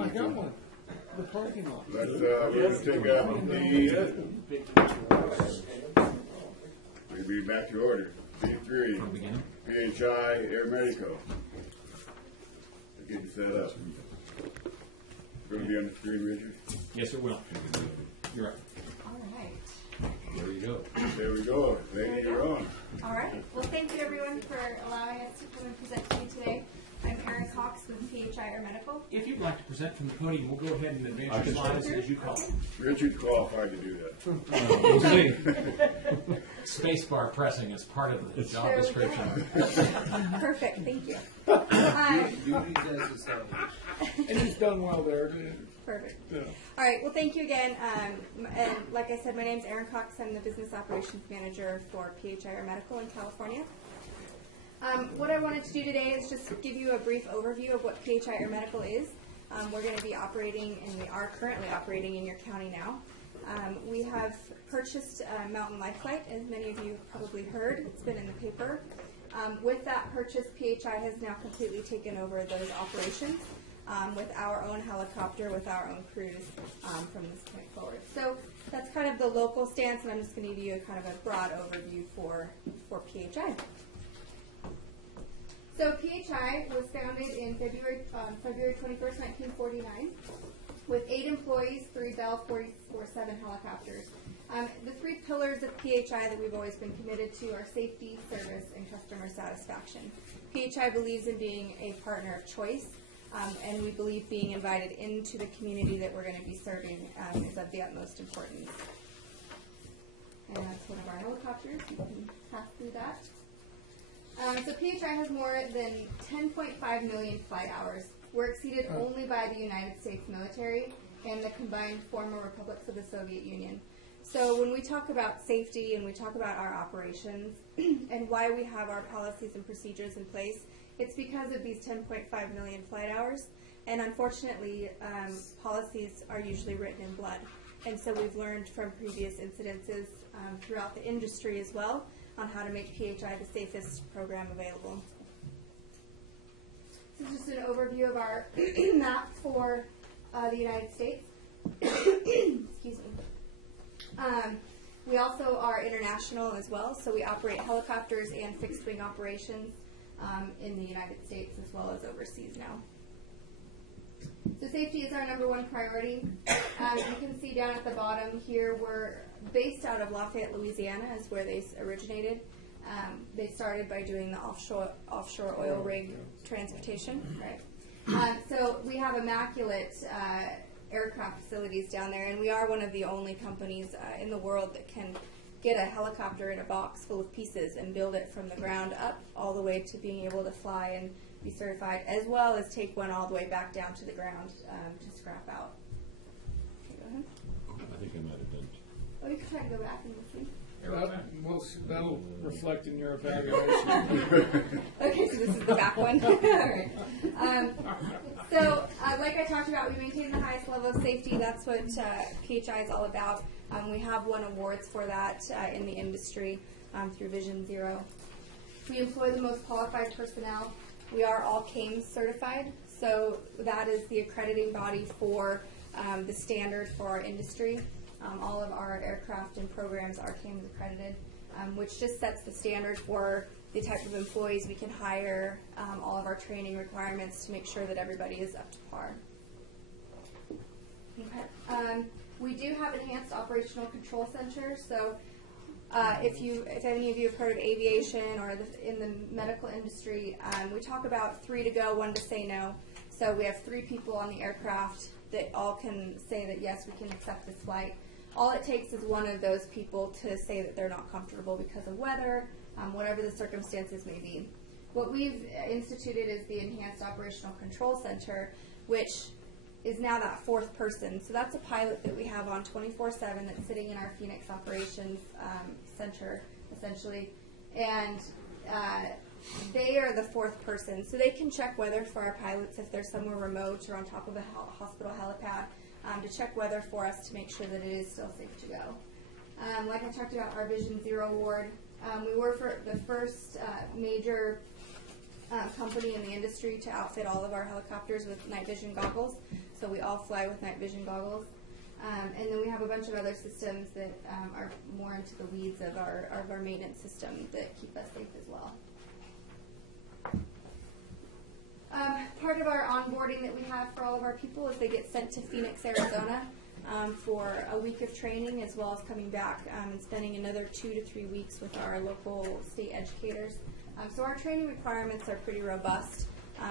I got one. The parking lot. Let's we're going to take up we'll be back to order. B3, PHI Air Medical. Getting set up. Going to be on the screen, Richard? Yes, it will. You're right. All right. There you go. There we go. Lady, you're on. All right. Well, thank you everyone for allowing us to come and present to you today. I'm Erin Cox with PHI Air Medical. If you'd like to present from the podium, we'll go ahead and advance your slides as you call. Richard's qualified to do that. We'll see. Spacebar pressing is part of the job description. Perfect. Thank you. And he's done well there. Perfect. Yeah. All right. Well, thank you again. And like I said, my name is Erin Cox. I'm the Business Operations Manager for PHI Air Medical in California. What I wanted to do today is just give you a brief overview of what PHI Air Medical is. We're going to be operating, and we are currently operating in your county now. We have purchased Mountain Life Flight, as many of you have probably heard. It's been in the paper. With that purchase, PHI has now completely taken over those operations with our own helicopter, with our own crews from this point forward. So that's kind of the local stance, and I'm just going to give you a kind of a broad overview for PHI. So PHI was founded in February 21st, 1949, with 8 employees, 3 Bell 447 helicopters. The 3 pillars of PHI that we've always been committed to are safety, service, and customer satisfaction. PHI believes in being a partner of choice, and we believe being invited into the community that we're going to be serving is of the utmost importance. And that's one of our helicopters. You can pass through that. So PHI has more than 10.5 million flight hours. We're exceeded only by the United States military and the combined former republics of the Soviet Union. So when we talk about safety and we talk about our operations and why we have our policies and procedures in place, it's because of these 10.5 million flight hours. And unfortunately, policies are usually written in blood. And so we've learned from previous incidences throughout the industry as well on how to make PHI the safest program available. This is just an overview of our map for the United States. Excuse me. We also are international as well, so we operate helicopters and fixed-wing operations in the United States as well as overseas now. So safety is our #1 priority. You can see down at the bottom here, we're based out of Lafayette, Louisiana, is where they originated. They started by doing the offshore oil rig transportation, right? So we have immaculate aircraft facilities down there, and we are one of the only companies in the world that can get a helicopter in a box full of pieces and build it from the ground up all the way to being able to fly and be certified, as well as take one all the way back down to the ground to scrap out. Okay, go ahead. I think I might have done. Oh, you can try to go back and listen. That'll reflect in your evaluation. Okay, so this is the back one. All right. So, like I talked about, we maintain the highest level of safety. That's what PHI is all about. We have won awards for that in the industry through Vision Zero. We employ the most qualified personnel. We are all CAMES certified, so that is the accrediting body for the standard for our industry. All of our aircraft and programs are CAMES accredited, which just sets the standard for the type of employees we can hire, all of our training requirements to make sure that everybody is up to par. Okay. We do have enhanced operational control centers, so if any of you have heard of aviation or in the medical industry, we talk about 3 to go, 1 to say no. So we have 3 people on the aircraft that all can say that yes, we can accept this flight. All it takes is one of those people to say that they're not comfortable because of weather, whatever the circumstances may be. What we've instituted is the Enhanced Operational Control Center, which is now that 4th person. So that's a pilot that we have on 24/7 that's sitting in our Phoenix Operations Center, essentially. And they are the 4th person. So they can check weather for our pilots if they're somewhere remote or on top of a hospital helipad, to check weather for us to make sure that it is still safe to go. Like I talked about, our Vision Zero award, we were for the first major company in the industry to outfit all of our helicopters with night vision goggles. So we all fly with night vision goggles. And then we have a bunch of other systems that are more into the weeds of our maintenance system that keep us safe as well. Part of our onboarding that we have for all of our people is they get sent to Phoenix, Arizona for a week of training, as well as coming back and spending another 2 to 3 weeks with our local state educators. So our training requirements are pretty robust.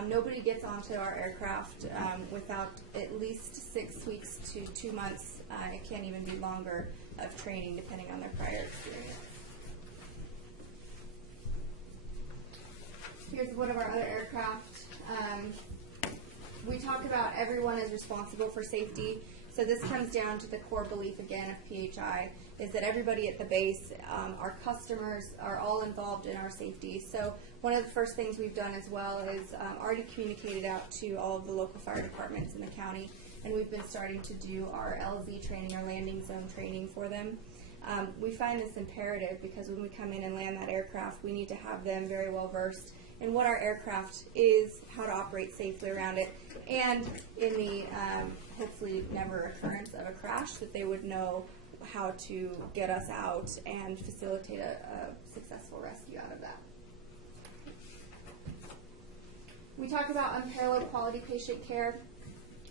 Nobody gets onto our aircraft without at least 6 weeks to 2 months. It can't even be longer of training depending on their prior experience. Here's one of our other aircraft. We talk about everyone is responsible for safety. So this comes down to the core belief again of PHI, is that everybody at the base, our customers, are all involved in our safety. So one of the first things we've done as well is already communicated out to all of the local fire departments in the county, and we've been starting to do our LZ training, our landing zone training for them. We find this imperative because when we come in and land that aircraft, we need to have them very well versed in what our aircraft is, how to operate safely around it, and in the hopefully never occurrence of a crash, that they would know how to get us out and facilitate a successful rescue out of that. We talk about unparalleled quality patient care.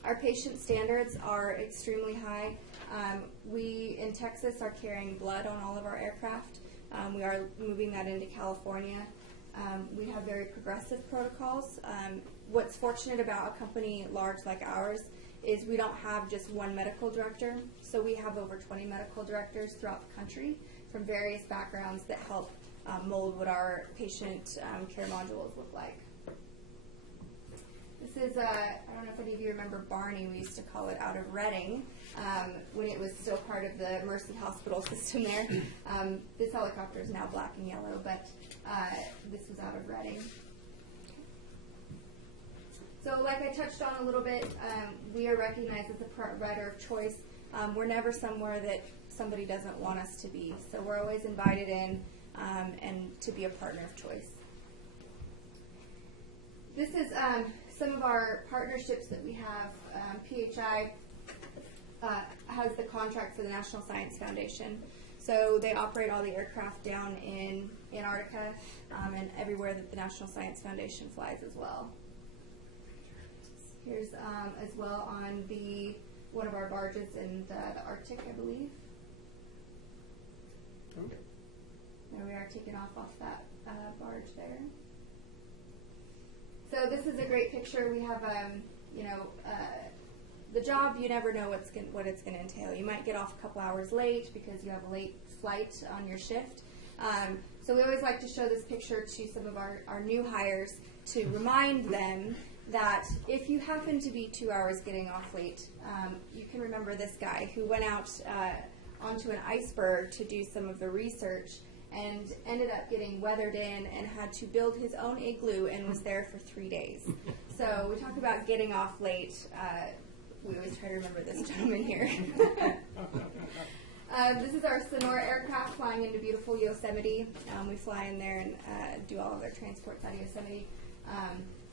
Our patient standards are extremely high. We, in Texas, are carrying blood on all of our aircraft. We are moving that into California. We have very progressive protocols. What's fortunate about a company large like ours is we don't have just one medical director. So we have over 20 medical directors throughout the country from various backgrounds that help mold what our patient care modules look like. This is, I don't know if any of you remember Barney, we used to call it out of Reading, when it was still part of the Mercy Hospital system there. This helicopter is now black and yellow, but this was out of Reading. So like I touched on a little bit, we are recognized as a provider of choice. We're never somewhere that somebody doesn't want us to be. So we're always invited in and to be a partner of choice. This is some of our partnerships that we have. PHI has the contract for the National Science Foundation. So they operate all the aircraft down in Antarctica and everywhere that the National Science Foundation flies as well. Here's as well on one of our barges in the Arctic, I believe. Okay. There we are, taking off that barge there. So this is a great picture. We have, the job, you never know what it's going to entail. You might get off a couple hours late because you have a late flight on your shift. So we always like to show this picture to some of our new hires to remind them that if you happen to be 2 hours getting off late, you can remember this guy who went out onto an iceberg to do some of the research and ended up getting weathered in and had to build his own igloo and was there for 3 days. So we talk about getting off late. We always try to remember this gentleman here. This is our Sonora aircraft flying into beautiful Yosemite. We fly in there and do all of our transports out of Yosemite.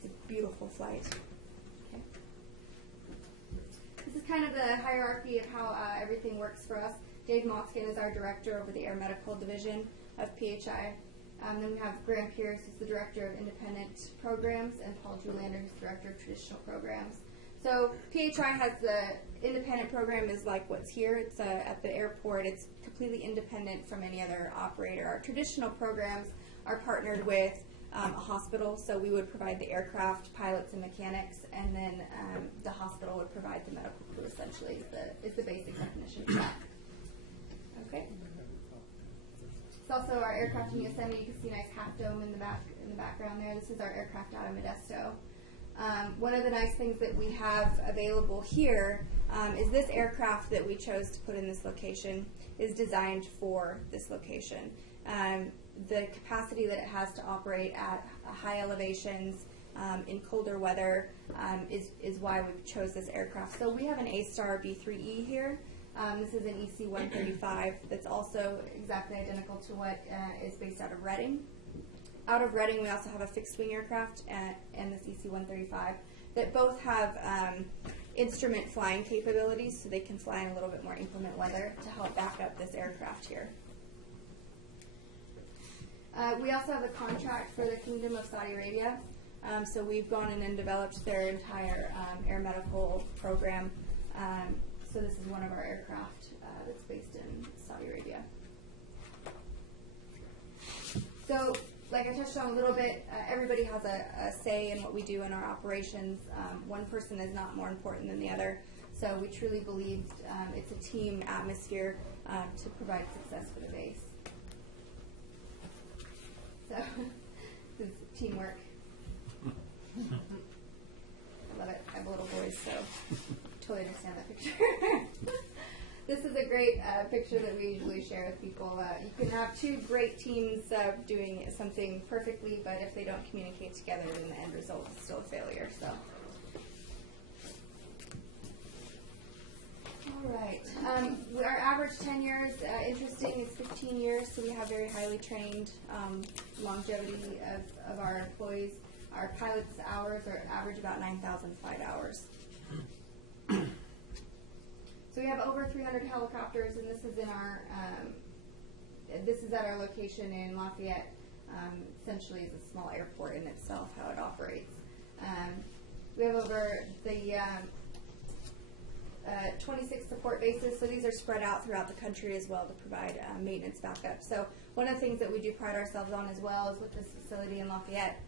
It's a beautiful flight. Okay. This is kind of the hierarchy of how everything works for us. Dave Motzkin is our director over the Air Medical Division of PHI. Then we have Graham Pierce, who's the director of independent programs, and Paul Julander, who's the director of traditional programs. So PHI has the independent program is like what's here. It's at the airport. It's completely independent from any other operator. Our traditional programs are partnered with a hospital, so we would provide the aircraft, pilots, and mechanics, and then the hospital would provide the medical crew. Essentially, is the basic definition of that. Okay. It's also our aircraft in Yosemite. You can see a nice half dome in the background there. This is our aircraft out of Modesto. One of the nice things that we have available here is this aircraft that we chose to put in this location is designed for this location. The capacity that it has to operate at high elevations in colder weather is why we chose this aircraft. So we have an A-Star B3E here. This is an EC-135 that's also exactly identical to what is based out of Reading. Out of Reading, we also have a fixed-wing aircraft and the CC-135 that both have instrument flying capabilities, so they can fly in a little bit more inclement weather to help back up this aircraft here. We also have a contract for the Kingdom of Saudi Arabia. So we've gone in and developed their entire air medical program. So this is one of our aircraft that's based in Saudi Arabia. So, like I touched on a little bit, everybody has a say in what we do in our operations. One person is not more important than the other. So we truly believe it's a team atmosphere to provide success for the base. So, this is teamwork. I love it. I have little boys, so totally understand that picture. This is a great picture that we usually share with people. You can have two great teams doing something perfectly, but if they don't communicate together, then the end result is still a failure. So, all right. Our average tenure is interesting. It's 15 years, so we have very highly trained longevity of our employees. Our pilots' hours are average about 9,000 flight hours. So we have over 300 helicopters, and this is in our this is at our location in Lafayette. Essentially, it's a small airport in itself, how it operates. We have over the 26 support bases, so these are spread out throughout the country as well to provide maintenance backup. So one of the things that we do pride ourselves on as well is with this facility in Lafayette.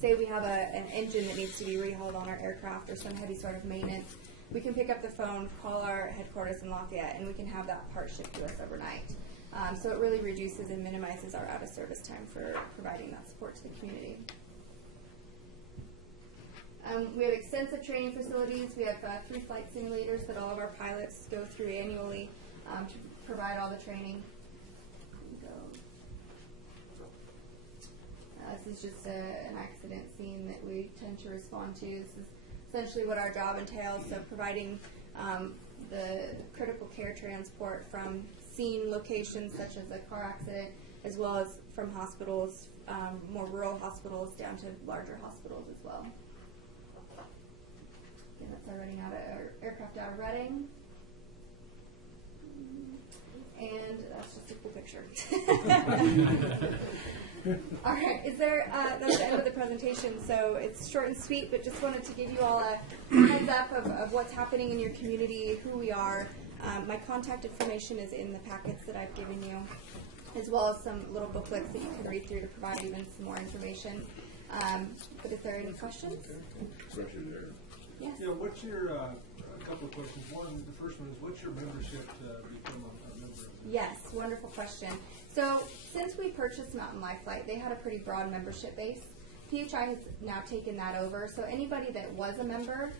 Say we have an engine that needs to be rehauled on our aircraft or some heavy sort of maintenance, we can pick up the phone, call our headquarters in Lafayette, and we can have that part shipped to us overnight. So it really reduces and minimizes our out-of-service time for providing that support to the community. We have extensive training facilities. We have 3 flight simulators that all of our pilots go through annually to provide all the training. This is just an accident scene that we tend to respond to. This is essentially what our job entails, so providing the critical care transport from scene locations such as a car accident, as well as from hospitals, more rural hospitals down to larger hospitals as well. Okay, that's our aircraft out of Reading. And that's just a cool picture. All right, that's the end of the presentation. So it's short and sweet, but just wanted to give you all a heads up of what's happening in your community, who we are. My contact information is in the packets that I've given you, as well as some little booklets that you can read through to provide even some more information. But is there any questions? Question there. Yes. Yeah, what's your, a couple of questions. One, the first one is, what's your membership to become a member of this? Yes, wonderful question. So since we purchased Mountain Life Flight, they had a pretty broad membership base. PHI has now taken that over, so anybody that was a member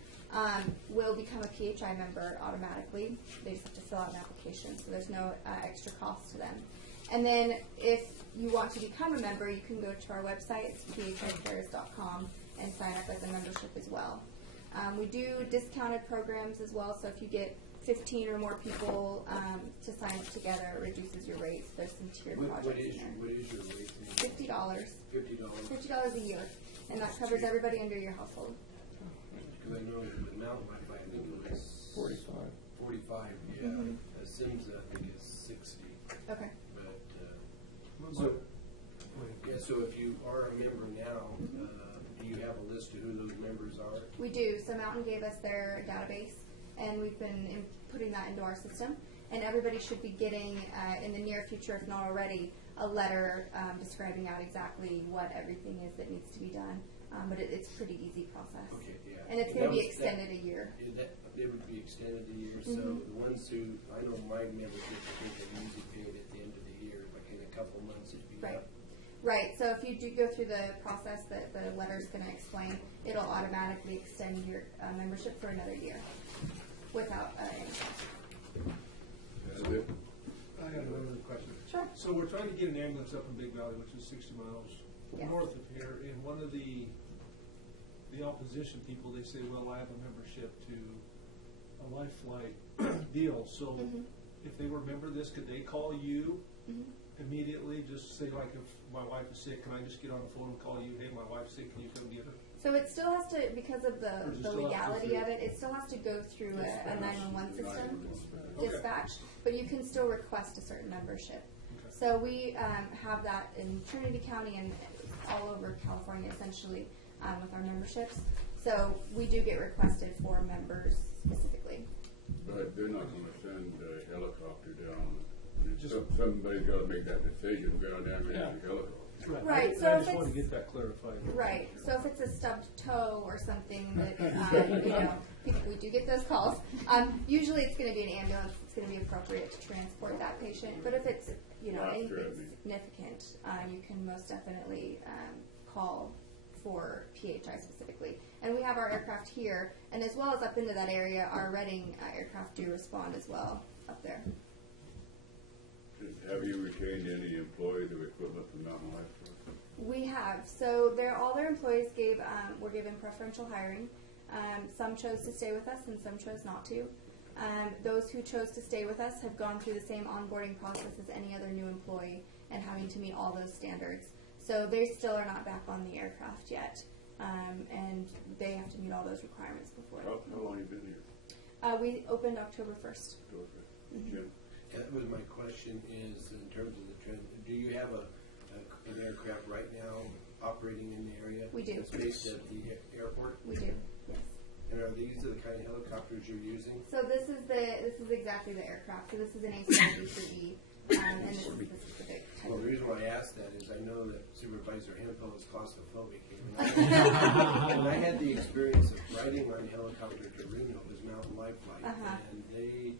will become a PHI member automatically. They just have to fill out an application, so there's no extra cost to them. And then if you want to become a member, you can go to our website, it's phicares.com, and sign up as a membership as well. We do discounted programs as well, so if you get 15 or more people to sign up together, it reduces your rates. There's some tiered projects What is in there. your rate? $50. $50. $50 a year, and that covers everybody under your household. Because I know with Mountain Life, I think it was 45. 45. Yeah. Sims, I think is 60. Okay. But so if you are a member now, do you have a list of who those members are? We do. So Mountain gave us their database, and we've been putting that into our system. And everybody should be getting, in the near future, if not already, a letter describing out exactly what everything is that needs to be done. But it's a pretty easy process. Okay, yeah. And it's going to be extended a year. It would be extended a year. So the ones who, I know my membership, I think they usually pay it at the end of the year, like in a couple of months it'd be Right. up. Right. So if you do go through the process that the letter is going to explain, it'll automatically extend your membership for another year without any cost. That's it. I got another question. Sure. So we're trying to get an ambulance up in Big Valley, which is 60 miles Yes. north of here, and one of the opposition people, they say, well, I have a membership to a Life Flight deal, so if they were a member of this, could they call you immediately? Just say like if my wife is sick, can I just get on the phone and call you, hey, my wife's sick, can you come get her? So it still has to, because of Or does it the still have to legality go of through- it, it still has to go through a 911 system, Okay. dispatch, but you can still request a certain membership. Okay. So we have that in Trinity County and all over California, essentially, with our memberships. So we do get requested for members specifically. But they're not gonna send a helicopter down. I mean, Just- somebody's gotta make that decision, go down there and Yeah. use a helicopter. Right, I so just if want to it's- get that clarified. Right. So if it's a stubbed toe or something that we do get those calls. Usually it's going to be an ambulance. It's going to be appropriate to transport that patient. But if it's anything significant, you can most definitely call for PHI specifically. And we have our aircraft here, and as well as up into that area, our Reading aircraft do respond as well up there. Have you retained any employees or equipment from Mountain Life? We have. So all their employees were given preferential hiring. Some chose to stay with us and some chose not to. Those who chose to stay with us have gone through the same onboarding process as any other new employee and having to meet all those standards. So they still are not back on the aircraft yet. And they have to meet all those requirements before. How long have you been here? We opened October 1st. Jim? That was my question is, in terms of the trend, do you have an aircraft right now operating in the area? We do. It's based at the airport? We do, yes. And are these the kind of helicopters you're using? So this is exactly the aircraft. So this is an A7B3E, and this is the specific type. Well, the reason why I asked that is I know that Supervisor Hempel is claustrophobic. And I had the experience of riding on a helicopter to Reno, it was Mountain Life Flight. Uh-huh. And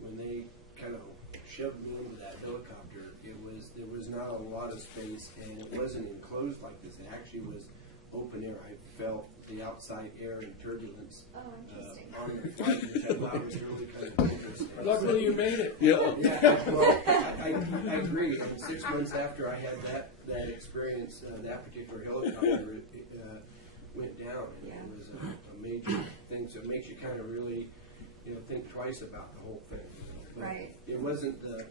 when they kind of shoved me into that helicopter, there was not a lot of space, and it wasn't enclosed like this. It actually was open air. I felt the outside air and turbulence Oh, interesting. on the flight, which I thought was really kind of interesting. Luckily you made it. Yeah, well, I agree. And 6 months after I had that experience, that particular helicopter went down. And Yeah. it was a major thing. So it makes you kind of really, think twice about the whole thing. But Right. it wasn't the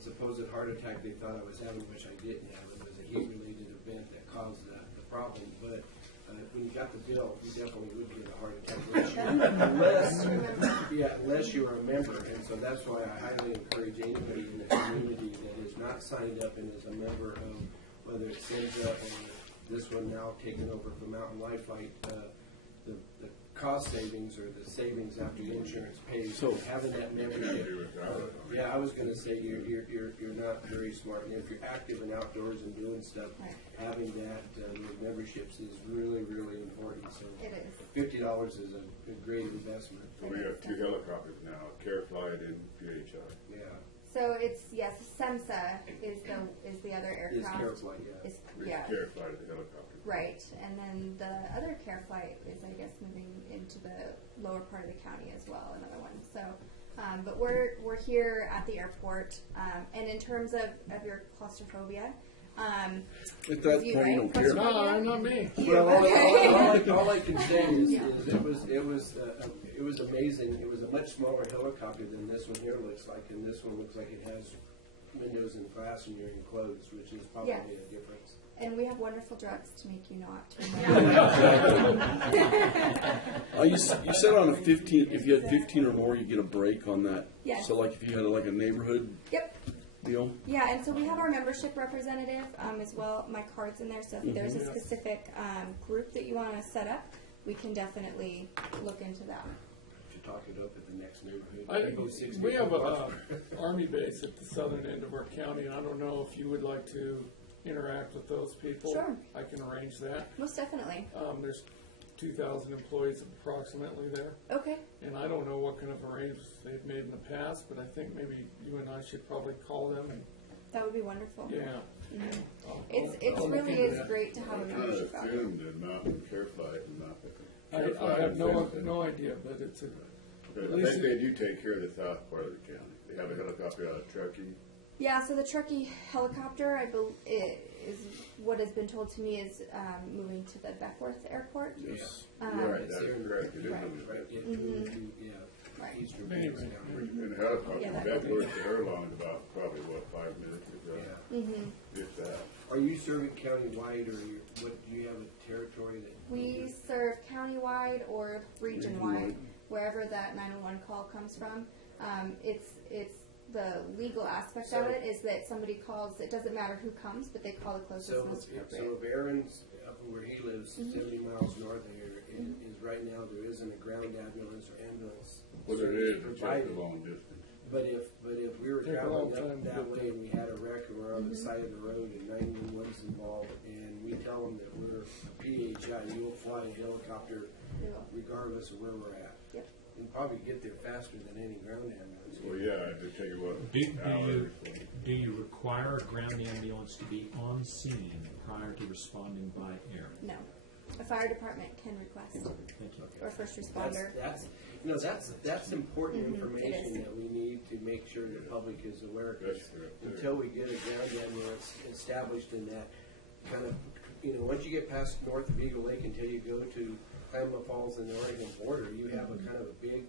supposed heart attack they thought I was having, which I didn't have. It was a heat-related event that caused the problem. But when you got the bill, you definitely would get a heart attack unless you were a member. And so that's why I highly encourage anybody in the community that is not signed up and is a member of, whether it's SINSA or this one now taken over from Mountain Life Flight, the cost savings or the savings after the insurance pays. So having that membership, I was going to say you're not very smart. And if you're active and outdoors and doing stuff, Right. having that with memberships is really, really important. So It is. $50 is a great investment. So we have two helicopters now, CareFlight and PHI. Yeah, So it's SEMSA is the other it's aircraft. CareFlight. Yeah. Is- yeah. CareFlight is the helicopter. Right, and then the other care flight is, I guess, moving into the lower part of the county as well, another one. So, but we're here at the airport, and in terms of your claustrophobia, At that you, point, you right? don't care. No, not me. Well, Okay. all I can say is, Yeah. it was amazing. It was a much smaller helicopter than this one here looks like, and this one looks like it has windows and glass and you're enclosed, which is probably Yes. a difference. And we have wonderful drugs to make you not. You said on a 15, if you had 15 or more, you get a break on that. Yes. So like if you had like a neighborhood Yep. deal. Yeah, and so we have our membership representative as well. My card's in there, so if there's a specific group that you want to set up, we can definitely look into that. To talk it up at the next neighborhood. Go 60 We have bucks. a Army base at the southern end of our county. I don't know if you would like to interact with those people. Sure. I can arrange that. Most definitely. There's 2,000 employees approximately there. Okay. And I don't know what kind of arrangements they've made in the past, but I think maybe you and I should probably call them and, That would be wonderful. yeah. It's I'll look really into is that. great to have a I membership out. assumed that Mountain CareFlight and Mountain I CareFlight have and no SINSA. idea, but it's a, But at I least think they do take care of the south part of the county. They have a helicopter out of Truckee. Yeah, so the Truckee helicopter, is what has been told to me is moving to the Beckworth Airport. Yes. Right, It's that's here. correct. It is Right. moving Right, back. yeah, yeah. Right. Eastern Anyway. Phoenix County. In the helicopter, Yeah, that that would goes to airline in about probably, what, 5 minutes or so? Yeah. If that. Are you serving countywide, or what, do you have a territory that? We serve countywide or region-wide, wherever that 911 call comes from. It's the legal aspect of it is that somebody calls, it doesn't matter who comes, but they call the closest So, most so appropriate. if Aaron's up where he lives, 70 miles north of here, is right now, there isn't a ground ambulance or ambulance. Well, there is, it's just provided. a long distance. But if we were Take a long traveling time up to that get way there. and we had a wreck and we're on the side of the road and 911's involved and we tell them that we're a PHI, you'll fly a helicopter We will. regardless of where we're at. Yep. And probably get there faster than any ground ambulance. Well, yeah, it'd take what, Do you require a ground ambulance to be on scene prior to responding by air? No. A fire department can request, Thank you. or first responder. That's important It information is. that we need to make sure the public is aware. 'Cause That's correct. until we get a ground ambulance established in that kind of, once you get past north of Eagle Lake until you go to Klamath Falls and the Oregon border, you have a kind of a big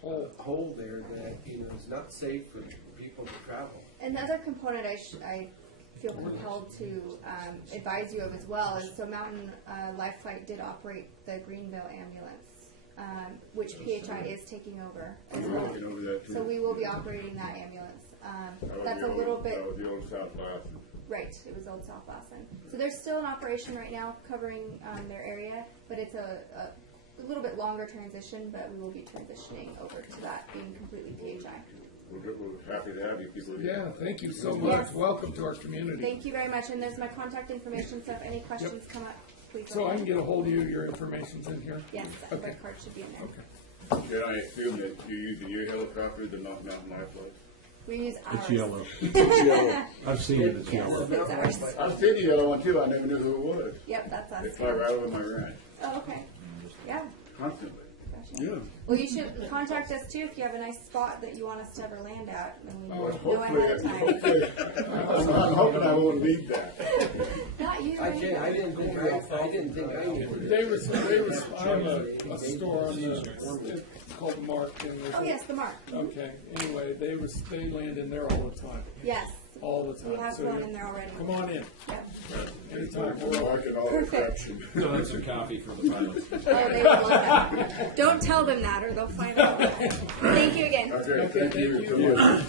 hole there that, is not safe for people to travel. Another component I feel compelled to advise you of as well is, so Mountain Life Flight did operate the Greenville ambulance, which PHI is taking over as I'm well. looking over that too. So we will be operating that ambulance. That was That's the a old- little bit, That was the old South Lassen. right, it was Old South Lassen. So there's still an operation right now covering their area, but it's a little bit longer transition, but we will be transitioning over to that being completely PHI. We're happy to have you people. Yeah, thank you so much. Yes. Welcome to our community. Thank you very much, and there's my contact information, so if any questions come up, please. So let I me can know. get a hold of you, your information's in here? Yes, the Okay. red card should be in there. Okay. Can I assume that you're using your helicopter, the Mountain Life Flight? We use ours. It's yellow. It's yellow. I've seen it, it's Yes, yellow. it's ours. I've seen the yellow one too, I never knew who it was. Yep, that's us. They fly right over my ranch, Oh, okay. Yeah. constantly. Gotcha. Yeah. Well, you should contact us too if you have a nice spot that you want us to ever land at, and we Oh, know ahead of time. Hopefully, I'm hoping I won't need that. Not you. I didn't think I needed They was, I have a store on the, it's called Mark, and Oh yes, the mark. okay, anyway, they land in there all the time, Yes, all the time. we have So one you- in there already. Come on in, Yep. anytime. We're marking all the Perfect. correction. So that's your copy for the pilots. Oh, they would love that. Don't tell them that, or they'll find out. Thank you again. Okay, Okay, thank you thank so you. much.